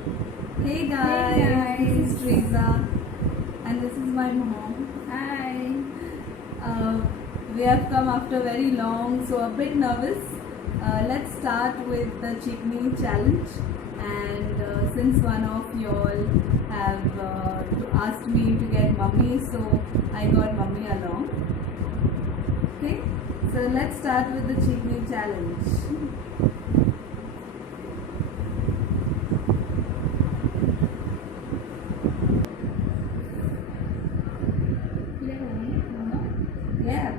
Hey Hey guys, this is guys. Teresa and this is my mom. Hi. Uh, we have come after very long, so a bit nervous. Let's start with the chickpea challenge. And since one of y'all have asked me to get mummy, so I got mummy along. Okay, so let's start with the chickpea challenge. Yeah,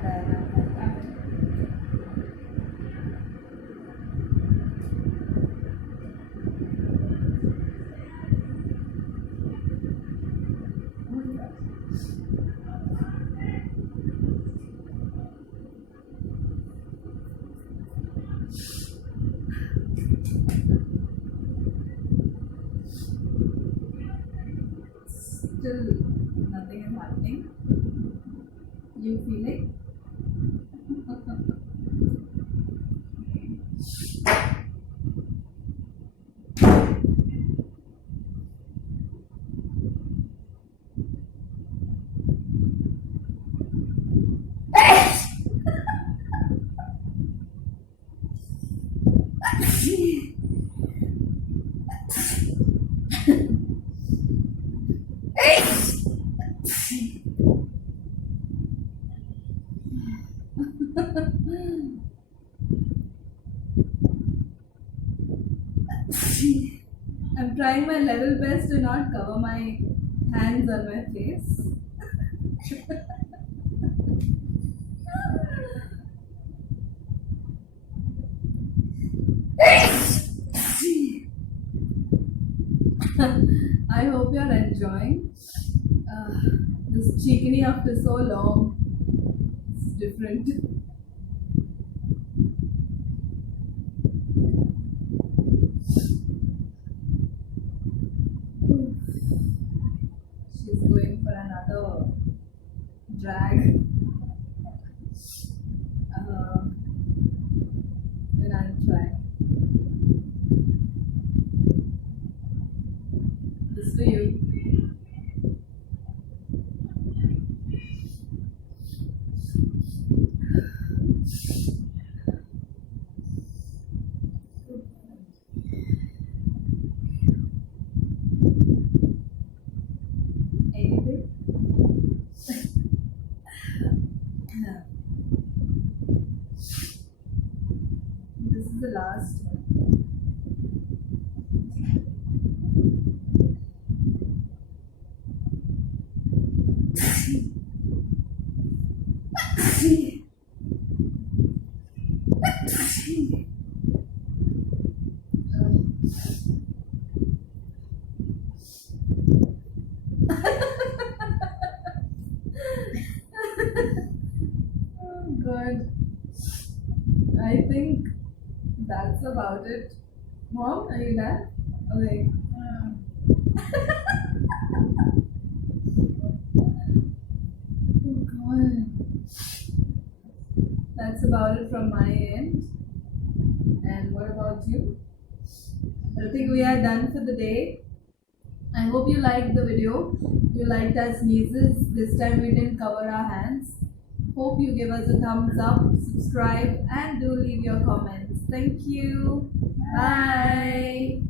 still nothing is happening. You feel it? I'm trying my level best to not cover my hands on my face. I hope you're enjoying uh, this chickeny after so long. It's different. She's going for another drag. Uh, when I'm trying. This for you. Anything? This is the last one. Oh god. I think that's about it. Mom, are you done? Okay. Oh god. That's about it from my end. And what about you? I think we are done for the day. I hope you liked the video. You liked our sneezes. This time we didn't cover our hands. Hope you give us a thumbs up, subscribe, and do leave your comments. Thank you. Bye.